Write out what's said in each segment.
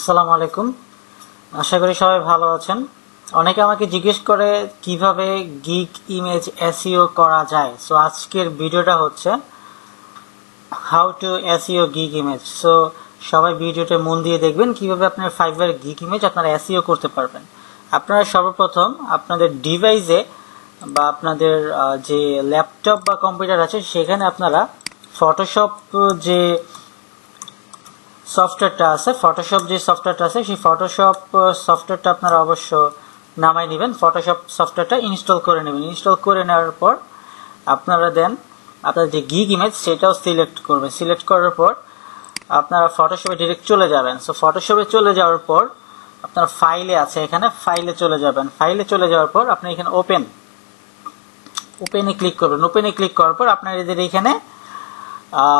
আসসালামু আলাইকুম। আশা করি সবাই ভালো আছেন। অনেকে আমাকে জিজ্ঞেস করে কিভাবে গিগ ইমেজ এসইও করা যায়। সো আজকের ভিডিওটা হচ্ছে how to SEO gig image. So সবাই ভিডিওটা মন দিয়ে দেখবেন কিভাবে আপনার ফাইবার গিগ ইমেজ আপনারা এসইও করতে পারবেন। আপনারা সর্বপ্রথম আপনাদের ডিভাইসে বা আপনাদের যে ল্যাপটপ বা কম্পিউটার আছে সেখানে আপনারা ফটোশপ যে সফটওয়্যারটা আছে, সেই ফটোশপ সফটওয়্যারটা আপনারা অবশ্য নামাই নেবেন। ফটোশপ সফটওয়্যারটা ইনস্টল করে নেবেন। ইনস্টল করে নেওয়ার পর আপনারা দেন আপনাদের যে গিগ ইমেজ সেটাও সিলেক্ট করবে। সিলেক্ট করার পর আপনারা ফটোশপে ডিরেক্ট চলে যাবেন। সো ফটোশপে চলে যাওয়ার পর আপনারা ফাইলে আছে, এখানে ফাইলে চলে যাবেন। ফাইলে চলে যাওয়ার পর আপনি এখানে ওপেনে ক্লিক করবেন। ওপেনে ক্লিক করার পর আপনাদের এখানে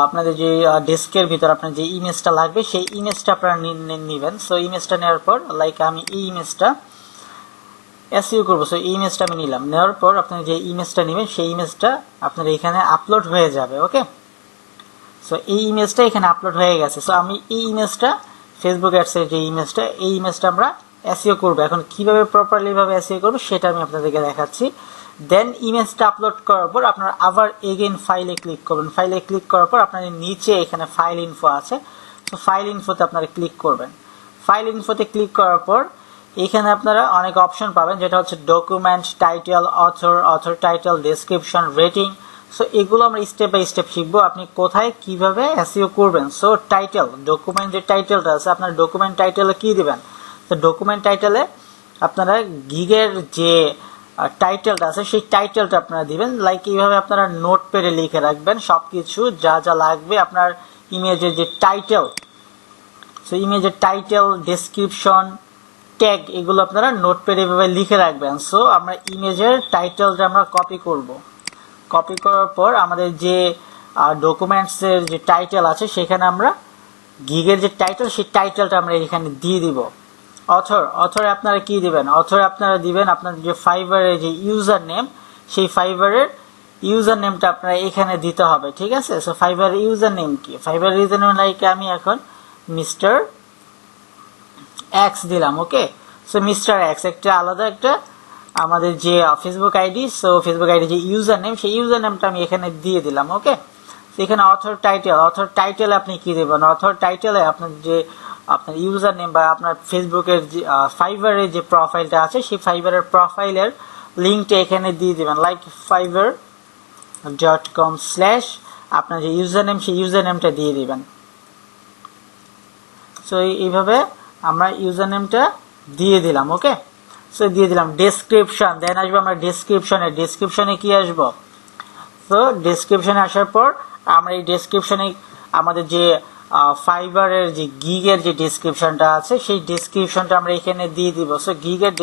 আপনাদের যে ডেস্কের ভিতর আপনার যে ইমেজটা লাগবে সেই ইমেজটা আপনারা নেবেন। সো ইমেজটা নেওয়ার পর লাইক আমি এই ইমেজটা এসইও করবো। সো এই ইমেজটা আমি নিলাম। নেওয়ার পর আপনি যে ইমেজটা নেবেন সেই ইমেজটা আপনার এখানে আপলোড হয়ে যাবে। ওকে, সো এই ইমেজটা এখানে আপলোড হয়ে গেছে। সো আমি এই ইমেজটা ফেসবুক অ্যাডসের যে ইমেজটা, এই ইমেজটা আমরা এসইও করবো। এখন কিভাবে প্রপারলি ভাবে এসইও করবো সেটা আমি আপনাদেরকে দেখাচ্ছি। দেন ইমেজটা আপলোড করার পর আপনারা আবার এগেইন ফাইলে ক্লিক করবেন। ফাইলে ক্লিক করার পর আপনাদের নিচে এখানে ফাইল ইনফো আছে। সো ফাইল ইনফোতে আপনারা ক্লিক করবেন। ফাইল ইনফোতে ক্লিক করার পর এখানে আপনারা অনেক অপশন পাবেন, যেটা হচ্ছে document, title, author title, description, rating. So এগুলো আমরা স্টেপ বাই স্টেপ শিখবো আপনি কোথায় কিভাবে এসইও করবেন। সো টাইটেল, ডকুমেন্ট যে টাইটেলটা আছে আপনার ডকুমেন্ট টাইটেলে কি দিবেন। তো ডকুমেন্ট টাইটেলে আপনারা গিগের যে টাইটেলটা আছে সেই টাইটেলটা আপনারা দিবেন। লাইক এইভাবে আপনারা নোট প্যাডে লিখে রাখবেন সবকিছু যা যা লাগবে আপনার ইমেজের যে টাইটেল। সো ইমেজের টাইটেল, ডেসক্রিপশন, ট্যাগ এগুলো আপনারা নোট প্যাডে এভাবে লিখে রাখবেন। সো আমরা ইমেজের টাইটেলটা আমরা কপি করব। কপি করার পর আমাদের যে ডকুমেন্টসের যে টাইটেল আছে সেখানে আমরা গিগের যে টাইটেল সেই টাইটেলটা আমরা এখানে দিয়ে দিব। অথরে আপনারা কি দিবেন, অথরে আপনারা দিবেন আপনাদের যে ফাইবারের যে ইউজার নেম, সেই ফাইবারের ইউজার নেমটা আপনারা এখানে দিতে হবে। ঠিক আছে, সো ফাইবারের ইউজার নেম কি, ফাইবারের ইউজার নেম লাইক আমি এখন মিস্টার এক্স দিলাম। ওকে, সো মিস্টার এক্স একটা আলাদা একটা আমাদের যে Facebook ID, so Facebook ID যে ইউজার নেম সেই ইউজার নেমটা আমি এখানে দিয়ে দিলাম। ওকে, এখানে অথর টাইটেল আপনি কি দেবেন, অথর টাইটেলে আপনার যে আপনার ইউজার নেম বা আপনার ফেসবুকের যে ফাইবারের যে প্রোফাইলটা আছে সেই ফাইবারের প্রোফাইলের লিঙ্কটা এখানে দিয়ে দিবেন। লাইক fiverr.com/ আপনার যে ইউজার নেম সেই ইউজার নেমটা দিয়ে দিবেন। সো এইভাবে আমরা ইউজার নেমটা দিয়ে দিলাম। ওকে, সো দিয়ে দিলাম। ডেসক্রিপশন, দেন আসবো আমরা ডেসক্রিপশনে কি আসবো। তো ডেসক্রিপশনে আসার পর আমরা এই ডেসক্রিপশনে আমাদের যে ফাইবারের যে গিগের যে ডেসক্রিপশনটা আছে সেই ডেসক্রিপশনটা আমরা এখানে দিয়ে দিব। সো গিগের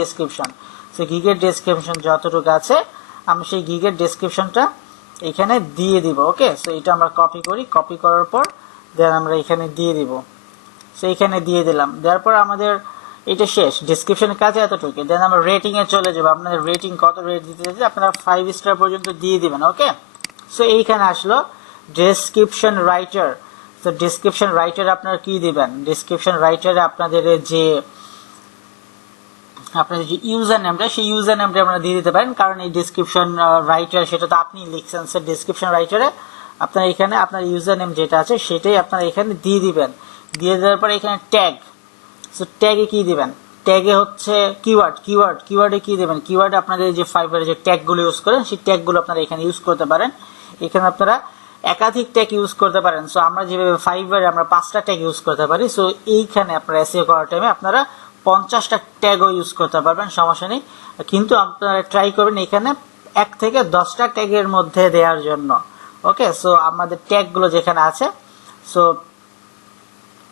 ডেসক্রিপশন যতটুকু আছে আমি সেই গিগের ডেসক্রিপশনটা এখানে দিয়ে দিব। ওকে, সো এটা আমরা কপি করি। কপি করার পর দেন আমরা এখানে দিয়ে দিব। সো এখানে দিয়ে দিলাম। দেওয়ার পর আমাদের এটা শেষ, ডেসক্রিপশনের কাছে এতটুকু। দেন আমরা রেটিং এ চলে যাবো। আপনাদের রেটিং কত রেট দিতে চাইছে আপনারা 5 স্টার পর্যন্ত দিয়ে দিবেন। ওকে, সো এইখানে আসলো ডেসক্রিপশন রাইটার। তো ডেসক্রিপশন রাইটারে আপনারা কি দিবেন, ডেসক্রিপশন রাইটারে আপনাদের যে ইউজার নেমটা সেই ইউজার নেমটা আপনারা দিয়ে দিতে পারেন, কারণ এই ডেসক্রিপশন রাইটার সেটা তো আপনি লিখছেন। সো ডেসক্রিপশন রাইটারে আপনারা এখানে আপনার ইউজার নেম যেটা আছে সেটাই আপনারা এখানে দিয়ে দিবেন। দিয়ে দেওয়ার পরে এখানে ট্যাগ, সো ট্যাগে কি দিবেন, ট্যাগে হচ্ছে কিওয়ার্ডে কি দেবেন, কিওয়ার্ডে আপনাদের যে ফাইবারে যে ট্যাগগুলো ইউজ করেন সেই ট্যাগগুলো আপনারা এখানে ইউজ করতে পারেন। এখানে আপনারা একাধিক ট্যাগ ইউজ করতে পারেন। সো আমরা যেভাবে ফাইবারে আমরা 5টা ট্যাগ ইউজ করতে পারি, সো এইখানে আপনারা এসইও করার টাইমে আপনারা 50টা ট্যাগও ইউজ করতে পারবেন, সমস্যা নেই। কিন্তু আপনারা ট্রাই করবেন এখানে 1 থেকে 10টা ট্যাগের মধ্যে দেওয়ার জন্য। ওকে, সো আমাদের ট্যাগগুলো যেখানে আছে সো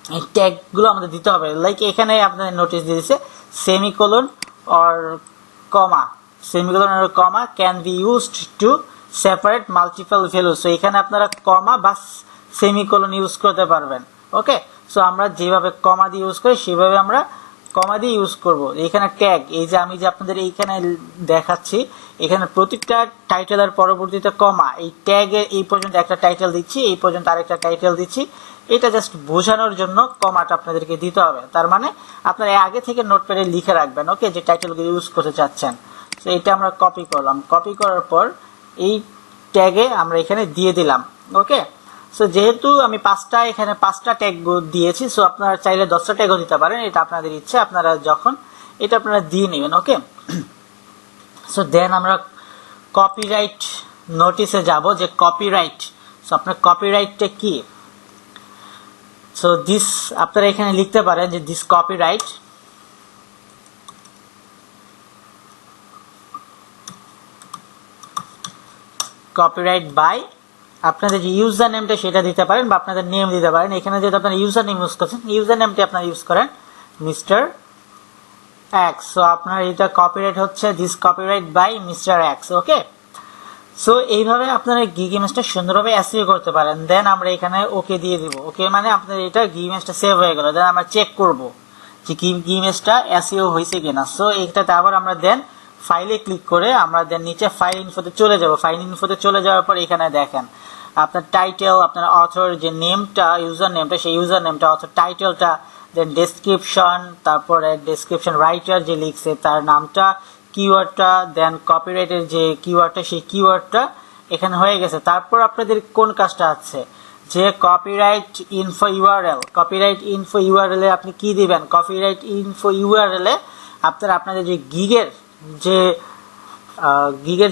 এই ট্যাগগুলো আমাদের দিতে হবে। লাইক এখানে আপনাদের নোটিশ দিয়ে দিচ্ছে semicolon or comma can be used to separate multiple values. So এখানে আপনারা কমা বা সেমিকোলন ইউজ করতে পারবেন। ওকে, সো আমরা যেভাবে কমা দিয়ে ইউজ করি সেভাবে আমরা কমা দিয়ে ইউজ করব। এখানে ট্যাগ, এই যে আমি যে আপনাদের এইখানে দেখাচ্ছি, এখানে প্রত্যেকটা টাইটেলের পরবর্তীতে কমা, এই ট্যাগের এই পর্যন্ত একটা টাইটেল দিচ্ছি, এই পর্যন্ত আরেকটা টাইটেল দিচ্ছি, এটা জাস্ট বোঝানোর জন্য কমাটা আপনাদেরকে দিতে হবে। তার মানে আপনারা আগে থেকে নোটপ্যাডে লিখে রাখবেন, ওকে, যে টাইটেলগুলো ইউজ করতে চাচ্ছেন। তো এটা আমরা কপি করলাম, কপি করার পর এই ট্যাগে আমরা এখানে দিয়ে দিলাম, ওকে। সো যেহেতু আমি এখানে পাঁচটা ট্যাগ দিয়েছি, সো আপনারা চাইলে 10টা ট্যাগও দিতে পারেন, এটা আপনাদের ইচ্ছে, আপনারা যখন এটা আপনারা দিয়ে নেবেন, ওকে। সো দেন আমরা কপিরাইট নোটিসে যাব, যে কপিরাইট। সো আপনার কপিরাইটটা কি? সো দিস আপনারা এখানে লিখতে পারেন যে দিস কপিরাইট বাই, আপনাদের যে ইউজার নেমটা সেটা দিতে পারেন, বা আপনাদের নেম দিতে পারেন। এখানে যেহেতু আপনারা ইউজার নেম ইউজ করছেন, ইউজার নেমটি আপনারা ইউজ করেন মিস্টার এক্স। সো আপনার এটা কপিরাইট হচ্ছে this copyright by mister X, okay. So এইভাবে আপনারা গিগ ইমেজটা সুন্দরভাবে এসইও করতে পারেন। দেন আমরা এখানে ওকে দিয়ে দিব, ওকে মানে আপনাদের এটা গিগ ইমেজটা সেভ হয়ে গেল। দেন আমরা চেক করব যে গিগ ইমেজটা এসইও হয়েছে কিনা। সো এইটাতে আবার আমরা দেন ফাইলে ক্লিক করে আমরা দেন নিচে ফাইল ইনফোতে চলে যাব। ফাইল ইনফোতে চলে যাওয়ার পর এখানে দেখেন আপনার টাইটেল, আপনার অথর যে নেমটা, ইউজার নেমটা, সেই ইউজার নেমটা, অথর টাইটেলটা, দেন ডেসক্রিপশন, তারপরে ডেসক্রিপশন রাইটার যে লিখছে তার নামটা, কিওয়ার্ডটা, দেন কপিরাইটের যে কিওয়ার্ডটা, সেই কিওয়ার্ডটা এখানে হয়ে গেছে। তারপর আপনাদের কোন কাজটা আছে, যে copyright info URL, copyright info URL এ আপনি কি দিবেন? কপিরাইট ইনফো ইউআরএল এ আপনাদের যে গিগের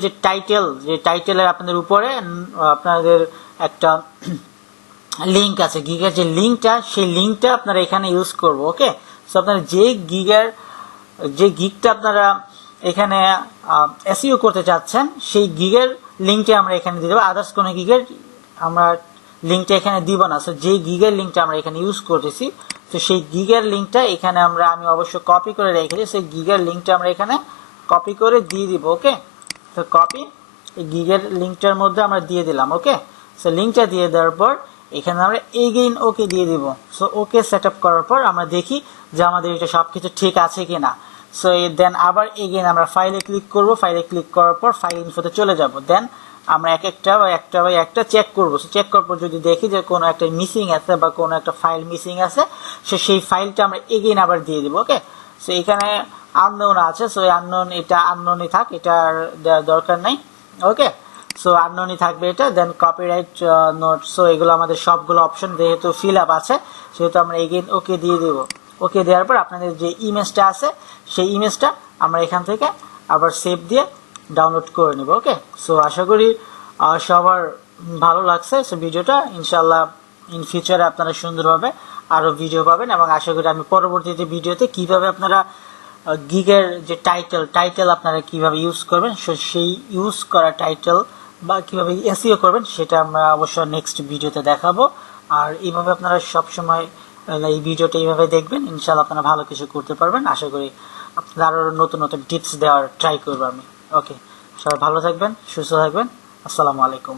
যে টাইটেল, যে টাইটেলের আপনাদের উপরে আপনাদের একটা লিঙ্ক আছে, গিগের যে লিঙ্কটা, সেই লিঙ্কটা আপনারা এখানে ইউজ করব, ওকে। সো আপনারা যে গিগটা আপনারা এখানে এসইও করতে চাচ্ছেন, সেই গিগের লিঙ্কটা আমরা এখানে দিয়ে দেবো। আদার্স কোনো গিগের আমরা লিঙ্কটা এখানে দিব না। সো যে গিগের লিঙ্কটা আমরা এখানে ইউজ করতেছি, তো সেই গিগের লিঙ্কটা এখানে আমি অবশ্য কপি করে রেখেছি, সেই গিগের লিঙ্কটা আমরা এখানে কপি করে দিয়ে দিব, ওকে। তো কপি, এই গিগের লিঙ্কটার মধ্যে আমরা দিয়ে দিলাম, ওকে। সো লিঙ্কটা দিয়ে দেওয়ার পর এখানে আমরা এগেইন ওকে দিয়ে দিব। সো ওকে সেট আপ করার পর আমরা দেখি যে আমাদের এটা সবকিছু ঠিক আছে কিনা। সো দেন আবার এগেইন আমরা ফাইলে ক্লিক করব। ফাইলে ক্লিক করার পর ফাইল ইনফোতে চলে যাব। দেন আমরা একটা চেক করবো। চেক করার পর যদি দেখি যে কোনো একটা মিসিং আছে বা কোনো একটা ফাইল মিসিং আছে, সেই ফাইলটা আমরা এগেইন আবার দিয়ে দিব, ওকে। সো এখানে আননোন আছে, সো আননোন, এটা আননোনই থাক, এটার দেওয়ার দরকার নাই, ওকে। সো আননোনই থাকবে এটা। দেন কপিরাইট নোট, সো এগুলো আমাদের সবগুলো অপশন যেহেতু ফিল আপ আছে, সেহেতু আমরা এগেইন ওকে দিয়ে দিব। ওকে দেওয়ার পর আপনাদের যে ইমেজটা আছে, সেই ইমেজটা আমরা এখান থেকে আবার সেভ দিয়ে ডাউনলোড করে নিব, ওকে। সো আশা করি সবার ভালো লাগছে সো ভিডিওটা। ইনশাল্লাহ ইন ফিউচারে আপনারা সুন্দরভাবে আরো ভিডিও পাবেন, এবং আশা করি আমি পরবর্তীতে ভিডিওতে কিভাবে আপনারা গিগের যে টাইটেল আপনারা কিভাবে ইউজ করবেন, সেই ইউজ করা টাইটেল বা কিভাবে এসইও করবেন, সেটা আমরা অবশ্য নেক্সট ভিডিওতে দেখাবো। আর এইভাবে আপনারা সবসময় এই ভিডিওটা এইভাবে দেখবেন, ইনশাল্লাহ আপনারা ভালো কিছু করতে পারবেন। আশা করি আপনারা আরো নতুন নতুন টিপস দেওয়ার ট্রাই করবো আমি, ওকে। সবাই ভালো থাকবেন, সুস্থ থাকবেন, আসসালামু আলাইকুম।